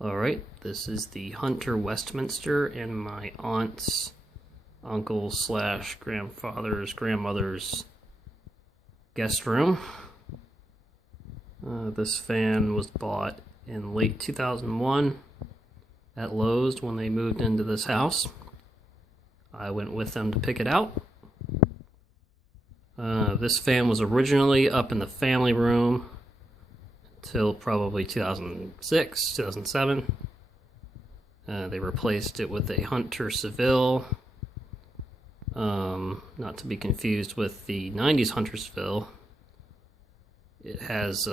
Alright, this is the Hunter Westminster in my aunt's, uncle's slash grandfather's, grandmother's guest room. This fan was bought in late 2001 at Lowe's when they moved into this house. I went with them to pick it out. This fan was originally up in the family room till probably 2006, 2007. They replaced it with a Hunter Seville, not to be confused with the 90s Hunter Seville. It has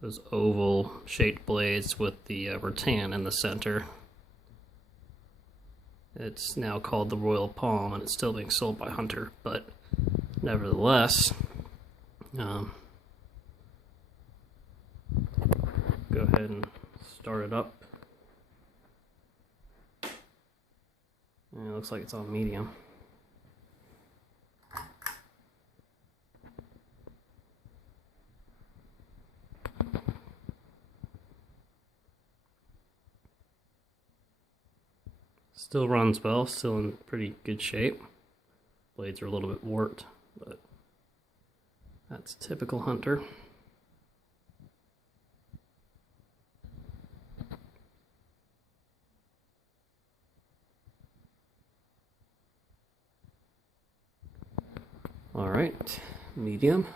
those oval shaped blades with the rattan in the center. It's now called the Royal Palm and it's still being sold by Hunter, but nevertheless, go ahead and start it up. And it looks like it's on medium. Still runs well, still in pretty good shape. Blades are a little bit warped, but that's typical Hunter. Alright, medium.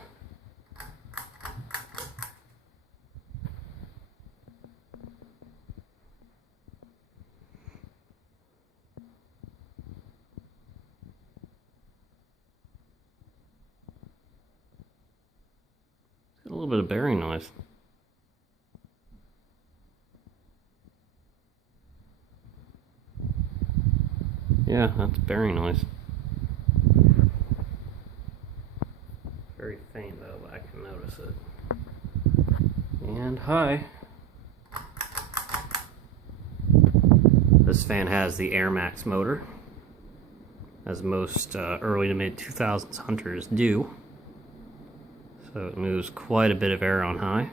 Got a little bit of bearing noise. Yeah, that's bearing noise. Very faint though, but I can notice it. And hi. This fan has the Air Max motor, as most early to mid 2000s Hunters do. So it moves quite a bit of air on high.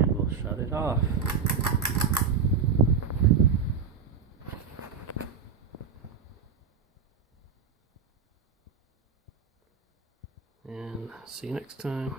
And we'll shut it off. And see you next time.